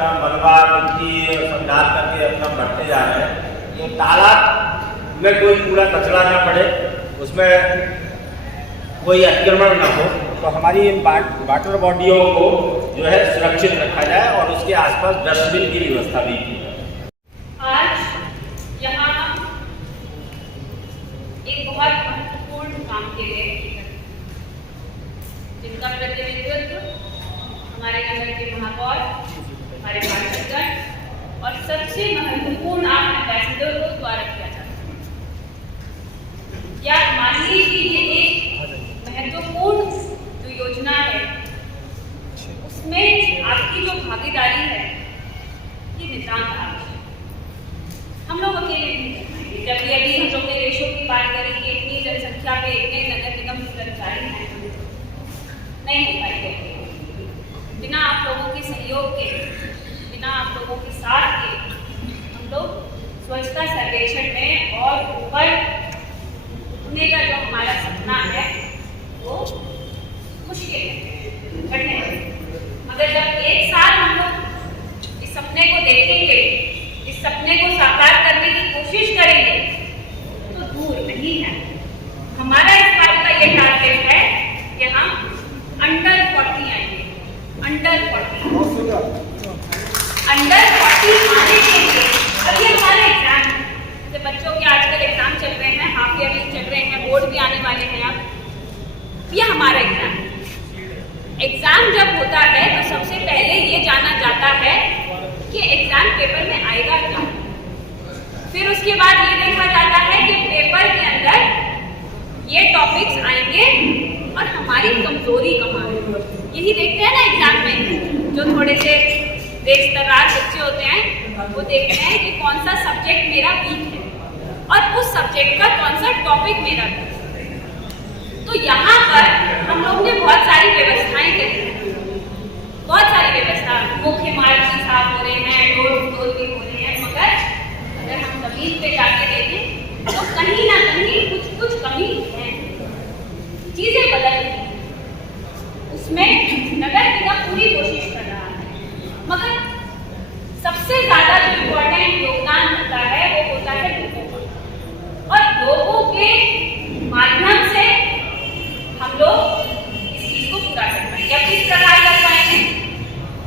अपना मलबा मिट्टी सब डाल करके अपना बढ़ते जा रहे हैं। तो तालाब में कोई कूड़ा कचरा ना पड़े, उसमें कोई अतिक्रमण ना हो, तो हमारी इन वाटर बॉडियों को जो है सुरक्षित रखा जाए और उसके आसपास डस्टबिन की व्यवस्था भी की जाए। आज यहाँ एक बहुत महत्वपूर्ण काम के लिए जिनका प्रतिनिधित्व हमारे नगर के महापौर, हमारे पार्षदगण और सबसे महत्वपूर्ण आप एम्बेसडर को द्वारा किया जाता है। या मान लीजिए ये एक महत्वपूर्ण जो योजना है उसमें आपकी जो भागीदारी है ये नितांत आवश्यक। हम लोग अकेले नहीं कर पाएंगे। जब भी अभी हम लोग के रेशो की बात करें कि इतनी जनसंख्या पे इतने नगर निगम के कर्मचारी हैं, नहीं हो पाएंगे। बिना आप लोगों के सहयोग के, बिना आप लोगों के साथ के हम लोग स्वच्छता सर्वेक्षण में और ऊपर उठने का जो हमारा सपना है वो मुश्किल है, कठिन है। मगर जब एक साल हम लोग इस सपने को देखेंगे, इस सपने को साकार करने की कोशिश करेंगे तो दूर नहीं है। हमारा इस बात का ये टारगेट है कि हम अंडर 40 आएंगे। अंडर 40 आने के लिए अभी हमारे एग्जाम है, जैसे बच्चों के आजकल एग्जाम चल रहे हैं, हाफ ईयरली चल रहे हैं, बोर्ड भी आने वाले हैं। अब ये हमारा एग्जाम है। एग्जाम जब होता है तो सबसे पहले ये जाना जाता है कि एग्जाम पेपर में आएगा क्या। फिर उसके बाद ये देखा जाता है कि पेपर के अंदर ये टॉपिक्स आएंगे और हमारी कमजोरी कहाँ है। यही देखते हैं ना एग्जाम में, जो थोड़े से तेज तर्रार बच्चे होते हैं वो देखते हैं कि कौन सा सब्जेक्ट मेरा वीक है और उस सब्जेक्ट का कौन सा टॉपिक मेरा वीक है। तो यहाँ पर हम लोग ने बहुत सारी व्यवस्थाएं करी हैं, बहुत सारी व्यवस्था, मुख्य मार्ग भी साफ हो रहे हैं, रोड भी हो रहे हैं, मगर अगर हम जमीन पे जाके देखें तो कहीं ना कहीं कुछ कमी है, चीजें बदल रही हैं। उसमें नगर निगम पूरी कोशिश कर रहा है, मगर सबसे ज्यादा जो इम्पोर्टेंट योगदान होता है वो होता है लोगों का, और लोगों के माध्यम से हम लोग इस चीज को पूरा कर पाएंगे। अब किस प्रकार कर पाएंगे?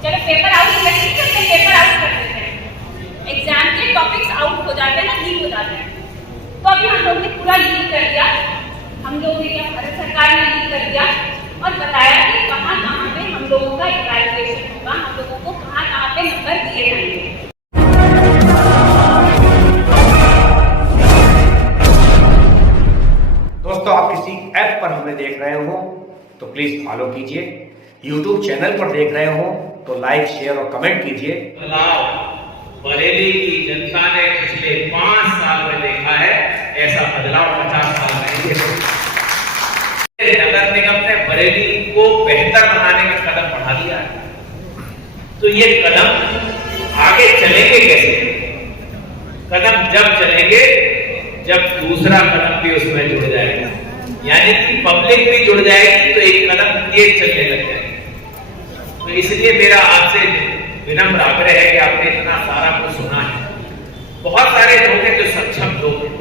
चलो पेपर आउट करते हैं, पेपर आउट कर देते हैं, एग्जाम के टॉपिक्स आउट हो जाते हैं ना, लीक हो जाते हैं। तो अभी हम लोग ने पूरा लीक कर दिया, हम लोग ने क्या, भारत सरकार ने लीक कर दिया और बताया कि कहाँ कहाँ पे हम लोगों का इवैल्यूएशन होगा, हम लोगों को कहाँ कहाँ पे नंबर दिए जाएंगे। दोस्तों, आप किसी ऐप पर हमें देख रहे हो तो प्लीज फॉलो कीजिए, YouTube चैनल पर देख रहे हो तो लाइक, शेयर और कमेंट कीजिए। बरेली की जनता ने पिछले 5 साल में देखा है, ऐसा बदलाव 50 साल में देखा। नगर निगम ने बरेली को बेहतर बनाने का कदम बढ़ा दिया है। तो ये कदम आगे चलेंगे कैसे? कदम जब चलेंगे जब दूसरा कदम भी उसमें जुड़ जाएगा, यानी कि पब्लिक भी जुड़ जाएगी तो एक कदम तेज चलने लग जाएगा। तो इसलिए मेरा आपसे विनम्र आग्रह है कि आपने इतना सारा कुछ सुना है। बहुत सारे लोग हैं जो सक्षम लोग हैं,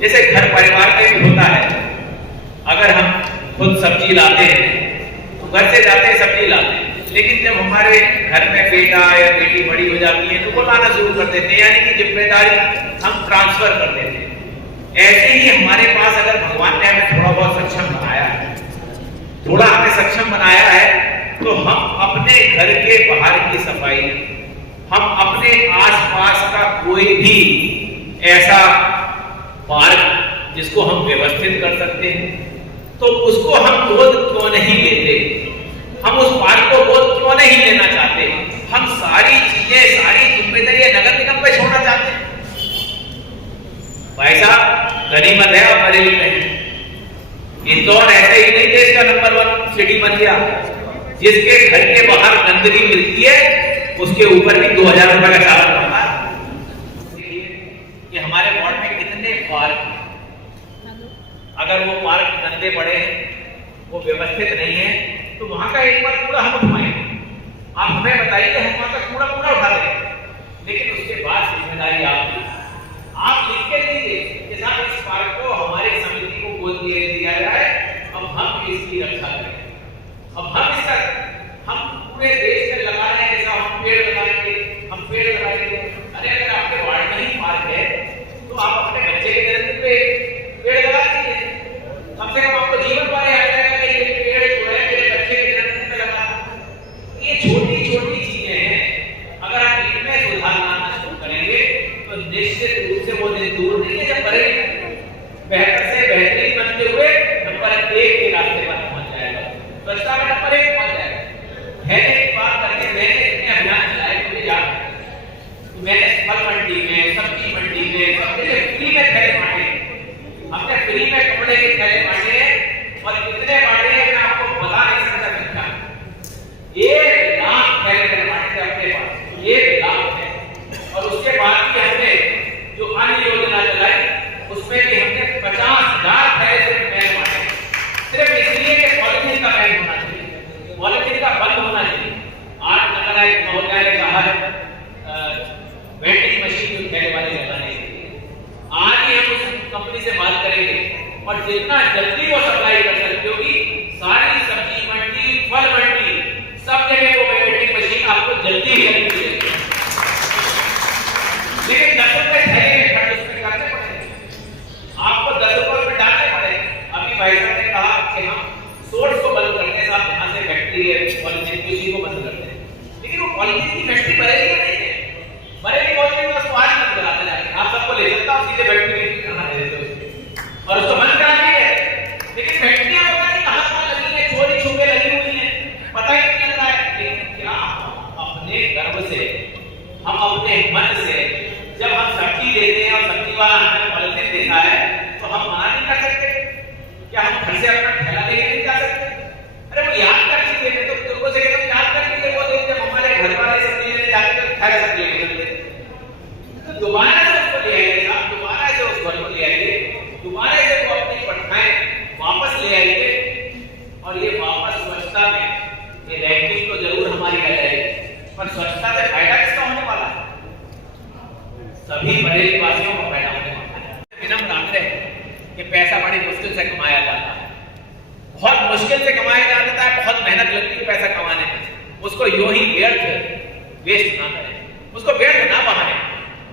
जैसे घर परिवार में भी होता है। अगर हम खुद सब्जी लाते हैं तो घर से जाते हैं सब्जी लाते हैं, लेकिन जब हमारे घर में बेटा या बेटी बड़ी हो जाती है तो वो लाना शुरू कर देते हैं, यानी कि जिम्मेदारी हम ट्रांसफर कर देते हैं। ऐसे ही हमारे पास अगर भगवान ने हमें थोड़ा बहुत सक्षम बनाया है, थोड़ा हमें सक्षम बनाया है, तो हम अपने घर के बाहर की सफाई, हम अपने आसपास का कोई भी ऐसा पार्क जिसको हम व्यवस्थित कर सकते हैं, तो उसको हम गोद क्यों नहीं लेते? हम उस पार्क को गोद क्यों नहीं लेना चाहते? हम सारी चीजें, सारी जिम्मेदारियां नगर निगम पे छोड़ना चाहते हैं। भाई साहब, गनीमत है आप बरेली में हैं। इंदौर ऐसे ही नहीं देश का नंबर 1 सिटी बन गया। जिसके घर के बाहर गंदगी मिलती है उसके ऊपर भी 2000 रुपए का चालान पड़ता है। कि हमारे वार्ड में कितने पार्क हैं, अगर वो पार्क गंदे पड़े हैं, वो व्यवस्थित नहीं है, तो वहां का एक बार कूड़ा हम उठवाएंगे। आप हमें बताइए, हम वहां तक कूड़ा उठा दें, लेकिन उसके बाद जिम्मेदारी आपकी। आप लिख के दीजिए कि साहब इस पार्क को हमारी समिति को गोद दिया जाए, अब हम इसकी रक्षा करें। अब हम पूरे देश में लगा रहे हैं, जैसा हम पेड़ लगाएंगे, हम पेड़ लगाएंगे। अरे अगर आपके वार्ड में ही पार्क है तो आप अपने बच्चे के जन्मदिन पे पेड़ लगा दीजिए। कम से कम आपको जीवन पाने आ जाएगा कि ये पेड़ जो है मेरे बच्चे के जन्मदिन पे लगा। ये छोटी चीजें हैं, अगर आप इनमें सुधार लाना शुरू करेंगे तो निश्चित रूप से वो दिन दूर नहीं है जब बड़े बेहतर से बेहतरीन बनते हुए नंबर 1 के रास्ते पर पहुंच जाएगा, स्वच्छता में नंबर 1 पहुंच जाएगा। है एक बात करके मैंने इतने अभियान चलाए, मुझे याद है मैंने फल मंडी में, सब्जी मंडी में सब जगह फ्री में थैले बांटे, हमने फ्री में कपड़े के थैले बांटे और कितने बांटे मैं आपको बता नहीं सकता। 1 लाख थैले बांटे अपने पास, 1 लाख है। और उसके बाद भी हमने जो अन्य योजना चलाई उसमें भी हमने 50,000 थैले सिर्फ बैग बांटे, सिर्फ इसलिए कि पॉलिथीन का बैन होना चाहिए, पॉलिथीन का बंद होना चाहिए। आज नगर आयुक्त महोदय ने कहा है वेंडिंग मशीन जो थैले वाले लगाने के लिए, आज ही हम उस कंपनी से बात करेंगे और जितना जल्दी वो सप्लाई कर सकते होगी, सारी सब्जी मंडी, फल मंडी, सब जगह वो वेंडिंग मशीन आपको जल्दी ही मिलेगी। लेकिन 10 रुपए थैले में खर्च उसमें करने पड़ेंगे, आपको 10 रुपए में डालने पड़ेंगे। अभी भाई साहब ने कहा कि हम सोर्स को बंद करते हैं, साहब यहाँ से फैक्ट्री है पॉलिथीन की, उसी को बंद करते हैं, लेकिन वो पॉलिथीन की फैक्ट्री बरेली में नहीं है। बरेली पॉलिथीन में उसको आज बंद कराते जाएंगे, आप सबको ले सकता हूँ सीधे फैक्ट्री में कहाँ दे देते हो और उसको बंद करा देंगे। लेकिन फैक्ट्रियां पता नहीं कहाँ लगी है, चोरी छुपे लगी हुई है, पता ही नहीं चल रहा है। लेकिन क्या अपने गर्व से, हम अपने मन से जब हम सब्जी देते हैं और सब्जी वाला हमें पॉलिथीन देता है तो हम मना नहीं कर सकते? क्या हम घर से अपना थैला लेके नहीं जा सकते? अरे वो याद कर लीजिए, मैं तो बुजुर्गों से कहता हूं याद कर लीजिए वो दिन जब हमारे घर वाले सब्जी लेने जाते थे, थैला सब्जी लेके चलते थे, तो दोबारा से उसको ले आइए, आप दोबारा से उस घर को ले आइए, दोबारा से वो अपनी पटखाएं वापस ले आइए और ये वापस स्वच्छता में ये रैंकिंग तो जरूर हमारी आ जाएगी, पर स्वच्छता से फायदा किसका होने वाला है? सभी बरेली वासियों को फायदा होने वाला है। विनम्र आग्रह कि पैसा बड़ी मुश्किल से कमाया जाता है, बहुत मुश्किल से कमाया जाता है, बहुत मेहनत लगती है पैसा कमाने में, उसको यूं ही व्यर्थ वेस्ट ना करें, उसको व्यर्थ ना बहाएं।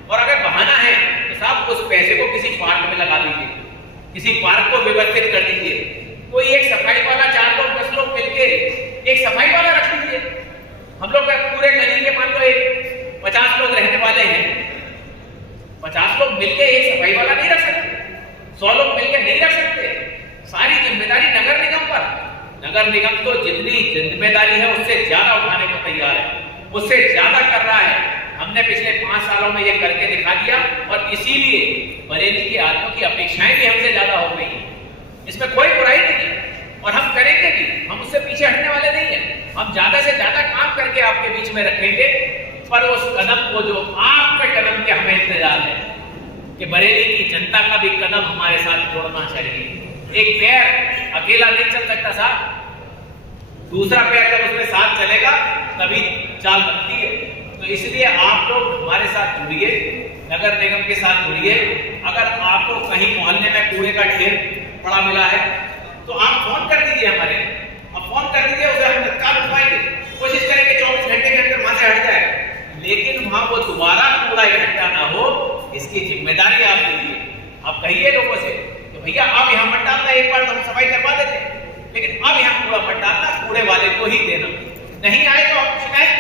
और अगर बहाना है तो साहब उस पैसे को किसी पार्क में लगा दीजिए, किसी पार्क को व्यवस्थित कर दीजिए, कोई एक सफाई वाला 4 लोग 10 लोग मिलकर एक सफाई वाला रख दीजिए। हम लोग पूरे गली के मान लो 50 लोग रहने वाले हैं, 50 लोग मिलकर एक सफाई वाला नहीं रख सकते, 100 लोग मिलकर नहीं रख सकते। सारी जिम्मेदारी नगर निगम पर। नगर निगम तो जितनी जिम्मेदारी है उससे ज्यादा उठाने को तैयार है, उससे ज्यादा कर रहा है। हमने पिछले 5 सालों में ये करके दिखा दिया और इसीलिए बरेली के आदमियों की अपेक्षाएं भी हमसे ज्यादा हो गई, इसमें कोई बुराई नहीं है और हम करेंगे भी, हम उससे पीछे हटने वाले नहीं है। हम ज्यादा से ज्यादा काम करके आपके बीच में रखेंगे, पर उस कदम को जो आपके कदम के हमें इंतजार है कि बरेली की जनता का भी कदम हमारे साथ जोड़ना चाहिए। एक पैर अकेला नहीं चल सकता साहब, दूसरा पैर जब उसमें साथ चलेगा तभी चाल बनती है। तो इसलिए आप लोग हमारे साथ जुड़िए, नगर निगम के साथ जुड़िए। अगर आपको कहीं मोहल्ले में कूड़े का ढेर पड़ा मिला है तो आप फोन कर दीजिए हमारे, अब फोन कर दीजिए, उसे हम तत्काल उठवाएंगे, कोशिश करेंगे 24 घंटे के अंदर वहां से हट जाए, लेकिन वहां वो दोबारा कूड़ा इकट्ठा ना हो, इसकी जिम्मेदारी आप लीजिए। आप कहिए लोगों से कि भैया आप यहाँ मत डालना, एक बार तो हम सफाई करवा देते, लेकिन अब यहाँ कूड़ा मत डालना, कूड़े वाले को ही देना, नहीं आए तो आप शिकायत